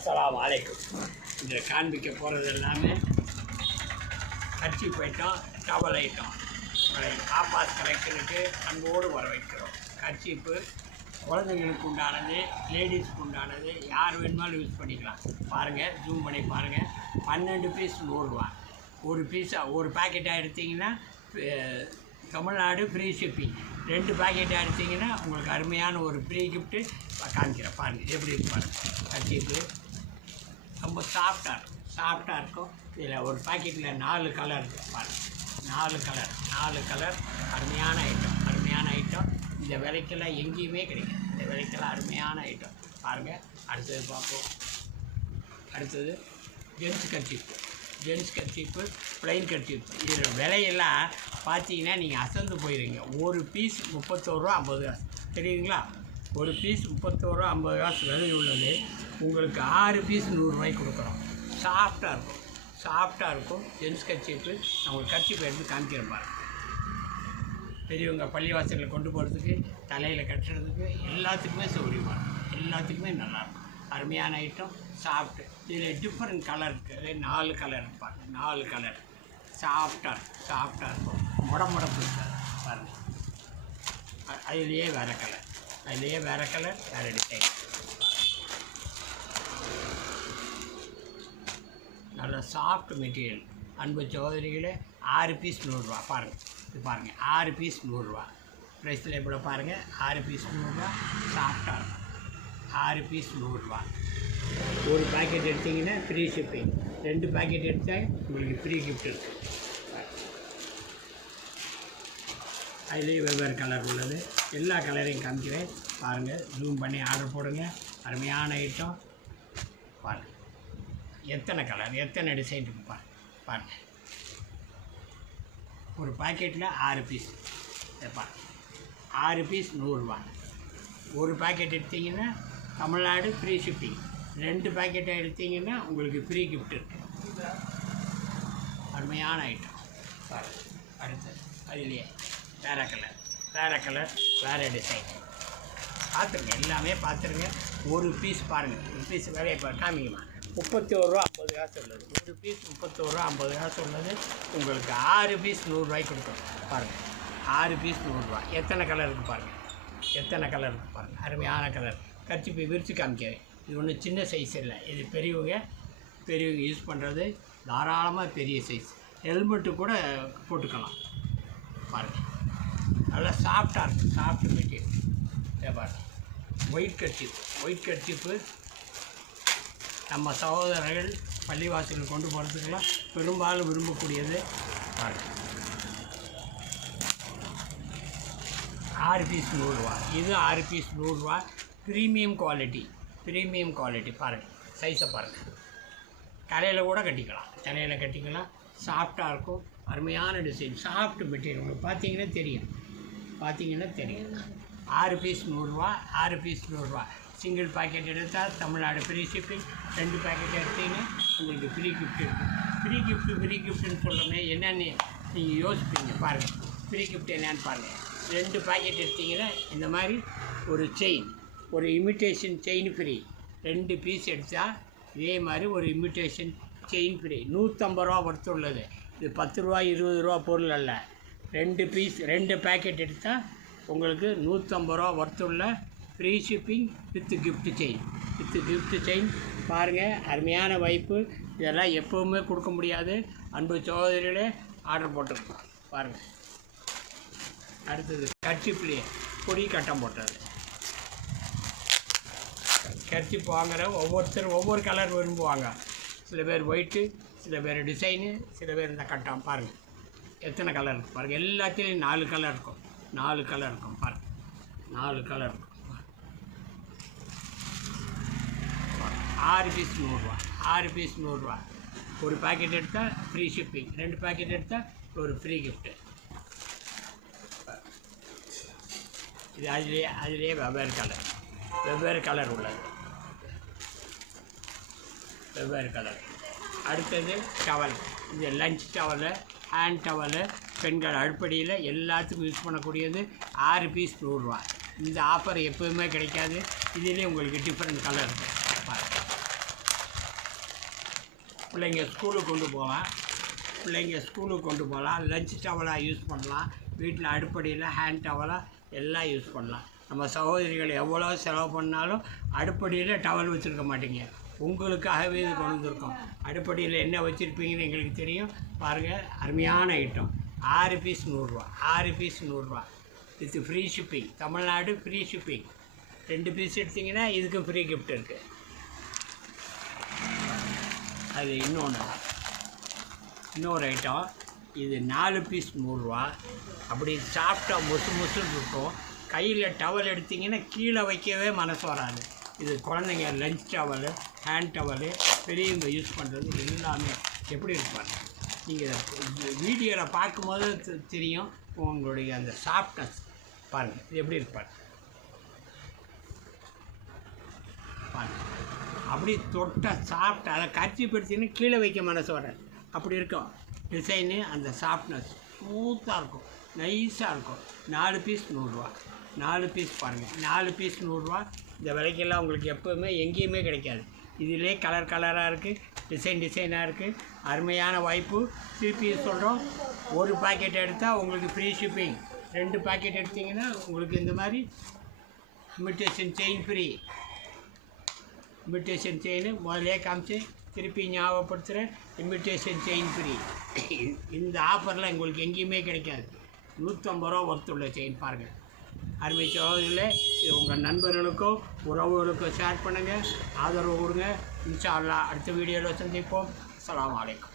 அஸ்ஸலாமு அலைக்கும். இந்த காண்பிக்க போகிறது எல்லாமே கர்ச்சீஃப் ஐட்டம், டவல் ஐட்டம். உங்களை ஆபாஸ் கலெக்ஷனுக்கு அன்போடு வர வைக்கிறோம். கர்ச்சீஃபு குழந்தைங்களுக்கு உண்டானது, லேடிஸ்க்கு உண்டானது, யார் வேணுமாலும் யூஸ் பண்ணிக்கலாம். பாருங்கள், ஜூம் பண்ணி பாருங்கள். 12 பீஸ் 100 ரூபா. ஒரு பீஸாக ஒரு பேக்கெட்டாக எடுத்திங்கன்னா தமிழ்நாடு ஃப்ரீ ஷிப்பிங். 2 பேக்கெட்டாக எடுத்திங்கன்னா உங்களுக்கு அருமையான ஒரு ஃப்ரீ கிஃப்ட்டு காமிக்கிறேன். பாருங்கள் எப்படி இருக்கு பாருங்கள். கர்ச்சீஃபு ரொம்ப சாஃப்டாக இருக்கும். இதில் ஒரு பேக்கெட்டில் 4 கலர் இருக்குது பாருங்கள். 4 கலர் அருமையான ஐட்டம். இந்த விலைக்கெல்லாம் எங்கேயுமே கிடைக்கும். இந்த விலைக்கெல்லாம் அருமையான ஐட்டம் பாருங்கள். அடுத்தது பார்ப்போம். அடுத்தது ஜென்ஸ் கர்ச்சீஃபு ப்ளைன் கர்ச்சீஃபு. இதில் விலையெல்லாம் பார்த்தீங்கன்னா நீங்கள் அசந்து போயிடுங்க. ஒரு பீஸ் 31 ரூபா 50 காசு. தெரியுதுங்களா? ஒரு பீஸ் 31 ரூபா 50 காசு விலை உள்ளது. உங்களுக்கு 6 பீஸ் 100 ரூபாய்க்கு கொடுக்குறோம். சாஃப்டாக இருக்கும் ஜென்ஸ் கர்ச்சீஃபு. நான் உங்களுக்கு கர்ச்சீஃப் எடுத்து காமிக்கிறேன் பாருங்கள். பெரியவங்க பள்ளிவாசலில் கொண்டு போகிறதுக்கு, தலையில் கட்டுறதுக்கு, எல்லாத்துக்குமே சௌகரியமாக இருக்கும். எல்லாத்துக்குமே நல்லாயிருக்கும். அருமையான ஐட்டம், சாஃப்ட்டு. இதில் டிஃப்ரெண்ட் கலர் இருக்குது. 4 கலர் இருப்பாங்க. 4 கலர் சாஃப்டாக இருக்கும். முடமுடப்பு இருக்காது பாருங்கள். அதுலேயே வேறு கலர், வேறு டிசைன். நல்ல சாஃப்ட் மெட்டீரியல். அன்பு சகோதரிகளே, 6 பீஸ் 100 ரூபா. பாருங்கள், இது பாருங்கள். 6 பீஸ் 100 ரூபா. ப்ரைஸில் எப்படி பாருங்கள். 6 பீஸ் 100 ரூபா. சாஃப்டாக இருக்கும். 6 பீஸ் 100 ரூபா. ஒரு பேக்கெட் எடுத்திங்கன்னா ஃப்ரீ ஷிப்பிங். 2 பேக்கெட் எடுத்தால் உங்களுக்கு ஃப்ரீ கிஃப்ட் இருக்குது. அதுலேயும் வெவ்வேறு கலர் உள்ளது. எல்லா கலரையும் காமிக்கிறேன் பாருங்கள். ஜூம் பண்ணி ஆர்டர் போடுங்க. அருமையான ஐட்டம் பாருங்கள். எத்தனை கலர், எத்தனை டிசைன் இருக்குது பாருங்கள். ஒரு பாக்கெட்டில் 6 பீஸ். பாருங்கள், 6 பீஸ் 100 ரூபா. ஒரு பேக்கெட் எடுத்திங்கன்னா தமிழ்நாடு ஃப்ரீ ஷிப்பிங். 2 பேக்கெட்டை எடுத்திங்கன்னா உங்களுக்கு ஃப்ரீ கிஃப்ட் இருக்குது. அருமையான ஐட்டம் பாருங்கள். அடுத்தது அதுலேயே வேறு கலர், வேறு டிசைன். பார்த்துருங்க, எல்லாமே பார்த்துருங்க. ஒரு பீஸ் பாருங்கள். ஒரு பீஸ் வேலையை காமிக்குமா. 31 ரூபா 50 காசு உள்ளது. ஒரு பீஸ் 31 ரூபா 50 காசு உள்ளது. உங்களுக்கு 6 பீஸ் 100 ரூபாய்க்கு கொடுக்கும். பாருங்கள், 6 பீஸ் 100 ரூபா. எத்தனை கலர் இருக்குது பாருங்கள். அருமையான கலர். கர்ச்சீஃபை விரித்து காமிக்கிறேன். இது ஒன்றும் சின்ன சைஸ் இல்லை. இது பெரியவங்க யூஸ் பண்ணுறது. தாராளமாக பெரிய சைஸ். ஹெல்மெட்டு கூட போட்டுக்கலாம். பாருங்கள், நல்லா சாஃப்டாக இருக்கும். Soft material. பாருங்கள், ஒயிட் கர்ச்சீஃபு நம்ம சகோதரர்கள் பள்ளிவாசலில் கொண்டு போகிறதுக்கெல்லாம் பெரும்பாலும் விரும்பக்கூடியது. பாருங்கள், 6 பீஸ் 100 ரூபா. இது 6 பீஸ் 100 ரூபா. Premium quality. பாருங்கள், சைஸை பாருங்கள். தலையில் கூட கட்டிக்கலாம். சாஃப்டாக இருக்கும். அருமையான டிசைன், சாஃப்ட் மெட்டீரியல். உங்களுக்கு பார்த்தீங்கன்னா தெரியும். 6 பீஸ் 100 ரூபா. சிங்கிள் பேக்கெட் எடுத்தால் தமிழ்நாடு ஃப்ரீ ஷிப்பிங். 2 பேக்கெட் எடுத்தீங்கன்னா உங்களுக்கு ஃப்ரீ கிஃப்ட் இருக்குது. ஃப்ரீ கிஃப்ட்டுன்னு சொல்லுமே என்னென்னு நீங்கள் யோசிப்பீங்க. பாருங்கள், ஃப்ரீ கிஃப்ட் என்னன்னு பாருங்கள். 2 பேக்கெட் எடுத்திங்கன்னா இந்த மாதிரி ஒரு செயின், ஒரு இமிட்டேஷன் செயின் ஃப்ரீ. 2 பீஸ் எடுத்தால் இதே மாதிரி ஒரு இமிட்டேஷன் செயின் ஃப்ரீ. 150 ரூபா ஒர்த்து உள்ளது. இது 10 ரூபா 20 ரூபா பொருள் அல்ல. 2 பேக்கெட் எடுத்தால் உங்களுக்கு 150 ரூபா ஒர்த்துள்ள free shipping with gift chain. பாருங்கள், அருமையான வாய்ப்பு. இதெல்லாம் எப்போவுமே கொடுக்க முடியாது. அன்பு சகோதரிகளே, ஆர்டர் போட்டுருக்கோம். பாருங்கள். அடுத்தது கர்ச்சீஃப்லேயே பொடி கட்டம் போட்டது. கர்ச்சீஃப் வாங்குகிற ஒவ்வொருத்தரும் ஒவ்வொரு கலர் விரும்புவாங்க. சில பேர் ஒயிட்டு, சில பேர் டிசைனு, சில பேர் இந்த கட்டம். பாருங்கள், எத்தனை கலர் இருக்குது பாருங்கள். எல்லாத்துலேயும் 4 கலர் இருக்கும். பாருங்கள், 4 கலர் இருக்கும். 6 பீஸ் 100 ரூபா. ஒரு பேக்கெட் எடுத்தால் ஃப்ரீ ஷிப்பிங். 2 பேக்கெட் எடுத்தால் ஒரு ஃப்ரீ கிஃப்ட்டு. இது அதுலேயே வெவ்வேறு கலர் உள்ளது. அடுத்தது டவல். இது லஞ்ச் டவலு, ஹேண்ட் டவலு, பெண்கள் அடுப்படியில் எல்லாத்துக்கும் யூஸ் பண்ணக்கூடியது. 6 பீஸ் 100 ரூபா. இந்த ஆஃபர் எப்போதுமே கிடைக்காது. இதிலே உங்களுக்கு டிஃப்ரெண்ட் கலர் இருக்குது. பிள்ளைங்க ஸ்கூலுக்கு கொண்டு போகலாம் லஞ்ச் டவலாக யூஸ் பண்ணலாம், வீட்டில் அடுப்படியில் ஹேண்ட் டவலாக எல்லாம் யூஸ் பண்ணலாம். நம்ம சகோதரிகள் எவ்வளோ செலவு பண்ணாலும் அடுப்படியில் டவல் வச்சுருக்க மாட்டீங்க, உங்களுக்காகவே இது கொண்டு வந்திருக்கோம். அடுப்படியில் என்ன வச்சுருப்பீங்கன்னு எங்களுக்கு தெரியும். பாருங்கள், அருமையான ஐட்டம். 6 பீஸ் 100 ரூபா, 6 பீஸ் 100 ரூபா. இது free shipping, Tamil Nadu free shipping. 2 piece எடுத்திங்கன்னா இதுக்கும் ஃப்ரீ கிஃப்ட் இருக்குது. அது இன்னொரு ஐட்டம். இது 4 பீஸ் 100 ரூபா. அப்படி சாஃப்டாக மொசுன்னு இருக்கும். கையில் டவல் எடுத்திங்கன்னா கீழே வைக்கவே மனசு வராது. இது குழந்தைங்க லஞ்ச் டவலு, ஹேண்ட் டவலு, பெரியவங்க யூஸ் பண்ணுறது எல்லாமே எப்படி இருப்பாங்க. நீங்கள் வீடியோவில் பார்க்கும்போது தெரியும் உங்களுடைய அந்த சாஃப்ட்னஸ். பாருங்கள் இது எப்படி இருப்பாங்க பாருங்கள். அப்படி தொட்ட சாஃப்ட், அதை கட்சி படுத்தின்னு கீழே வைக்க மனசு வராது. அப்படி இருக்கும் டிசைனு. அந்த சாஃப்ட்னஸ் ஸ்மூத்தாக இருக்கும், நைஸாக இருக்கும். 4 பீஸ் 100 ரூபா. 4 பீஸ் பாருங்கள், 4 பீஸ் 100 ரூபா. இந்த விலைக்கெல்லாம் உங்களுக்கு எப்போவுமே எங்கேயுமே கிடைக்காது. இதிலே கலராக இருக்குது, டிசைனாக இருக்குது. அருமையான வாய்ப்பு. திருப்பி சொல்கிறோம், ஒரு பாக்கெட் எடுத்தால் உங்களுக்கு ஃப்ரீ ஷிப்பிங். 2 பாக்கெட் எடுத்திங்கன்னா உங்களுக்கு இந்த மாதிரி imitation chain free. Imitation chain முதலே காமிச்சு திருப்பி ஞாபகப்படுத்துகிறேன், இமிட்டேஷன் செயின் ஃப்ரீ. இந்த ஆஃபரில் உங்களுக்கு எங்கேயுமே கிடைக்காது. 150 ரூபா ஒர்த்துள்ள செயின் பாருங்கள். அருமை சகோதரிகளே, இது உங்கள் நண்பர்களுக்கோ உறவுகளுக்கோ ஷேர் பண்ணுங்கள், ஆதரவு கொடுங்க. இன்ஷா அல்லாஹ் அடுத்த வீடியோவில் சந்திப்போம். அஸ்ஸலாமு அலைக்கும்.